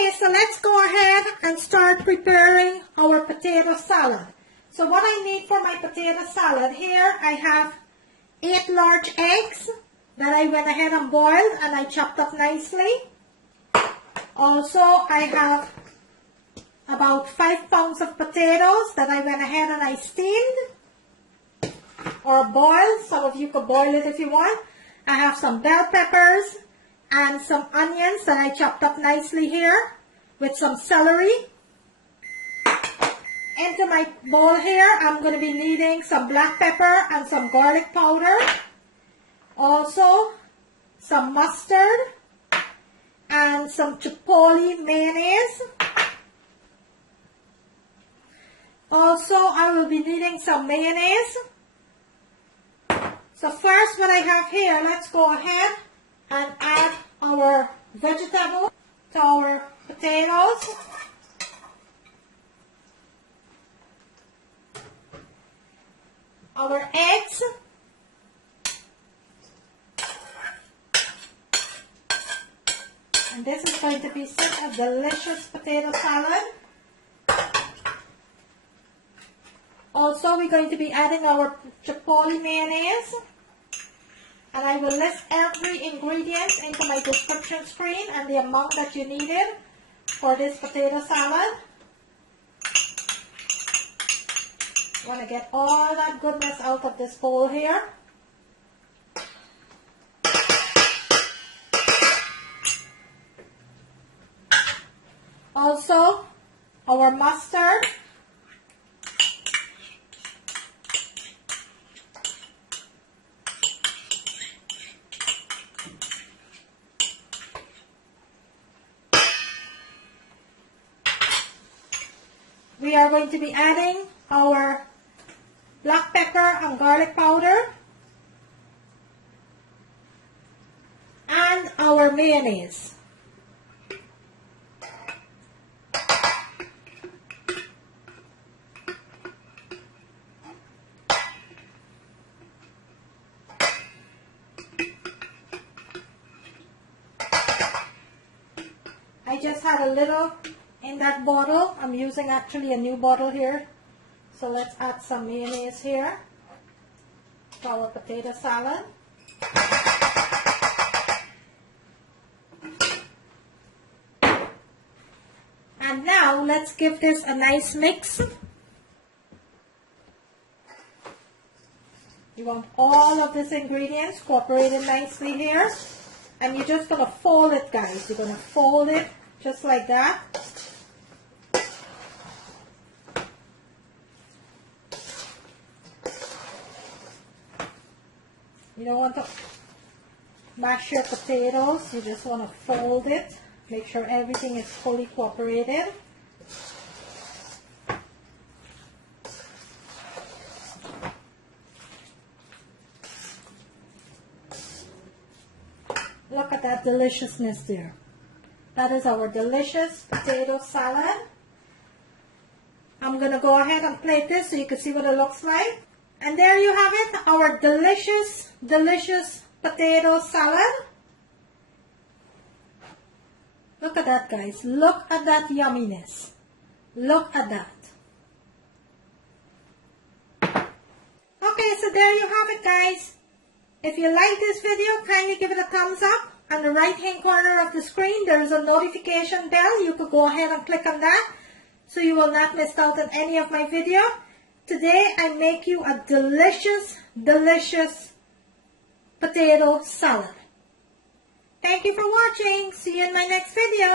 Okay, so let's go ahead and start preparing our potato salad. So what I need for my potato salad, here I have 8 large eggs that I went ahead and boiled and I chopped up nicely. Also, I have about 5 pounds of potatoes that I went ahead and I steamed or boiled. Some of you could boil it if you want. I have some bell peppers and some onions that I chopped up nicely here with some celery. Into my bowl here, I'm going to be needing some black pepper and some garlic powder. Also, some mustard and some chipotle mayonnaise. Also, I will be needing some mayonnaise. So first, what I have here, let's go ahead and add our vegetables to our potatoes. Our eggs. And this is going to be such a delicious potato salad. Also, we're going to be adding our chipotle mayonnaise. And I will list every ingredient into my description screen and the amount that you needed for this potato salad. I want to get all that goodness out of this bowl here. Also, our mustard. We are going to be adding our black pepper and garlic powder and our mayonnaise. I just had a little in that bottle. I'm using actually a new bottle here. So let's add some mayonnaise here to our potato salad. And now let's give this a nice mix. You want all of these ingredients cooperated nicely here. And you're just going to fold it, guys. You're going to fold it just like that. You don't want to mash your potatoes. You just want to fold it. Make sure everything is fully cooperated. Look at that deliciousness there. That is our delicious potato salad. I'm going to go ahead and plate this so you can see what it looks like. And there you have it, our delicious, delicious potato salad. Look at that, guys. Look at that yumminess. Look at that. Okay, so there you have it, guys. If you like this video, kindly give it a thumbs up. On the right hand corner of the screen, there is a notification bell. You could go ahead and click on that so you will not miss out on any of my video. Today, I make you a delicious, delicious potato salad. Thank you for watching. See you in my next video.